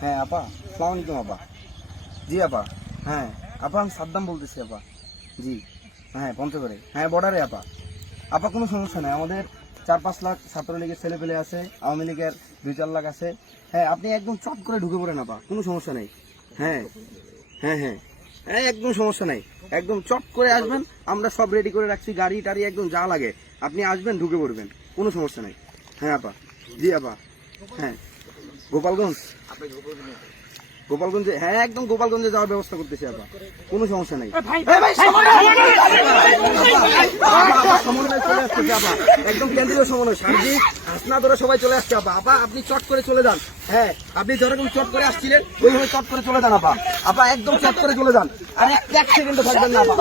হ্যাঁ আপা, আসসালামু আলাইকুম আপা। জি আপা, হ্যাঁ আপা আমি সাদ্দাম বলতেছি আপা। জি হ্যাঁ, পঞ্চগড়ে, হ্যাঁ বর্ডারে আপা। আপা কোনো সমস্যা নেই, আমাদের 4-5 লাখ ছাত্রলীগের ছেলে পেলে আছে, আওয়ামী লীগের 2-4 লাখ আছে। হ্যাঁ আপনি একদম চট করে ঢুকে পড়েন আপা, কোনো সমস্যা নেই। হ্যাঁ হ্যাঁ হ্যাঁ হ্যাঁ, একদম সমস্যা নাই, একদম চট করে আসবেন, আমরা সব রেডি করে রাখছি, গাড়ি টাড়ি একদম যা লাগে, আপনি আসবেন ঢুকে পড়বেন, কোনো সমস্যা নাই। হ্যাঁ আপা, জি আপা, হ্যাঁ গোপালগঞ্জ, গোপালগঞ্জে, হ্যাঁ একদম গোপালগঞ্জে যাওয়ার ব্যবস্থা করতেছি আপা, কোনো সমস্যা নাই। সমন্বয় চলে আসতেছে আপা, একদম কেন্দ্রীয় সমন্বয়, সার্বিক হাসনা ধরে সবাই চলে আসছে আপা। আপা আপনি চট করে চলে যান, হ্যাঁ আপনি যেরকম চট করে আসছিলেন ওইভাবে চট করে চলে যান আপা। আপা একদম চট করে চলে যান, আর এক সেকেন্ডও থাকবেন না আপা।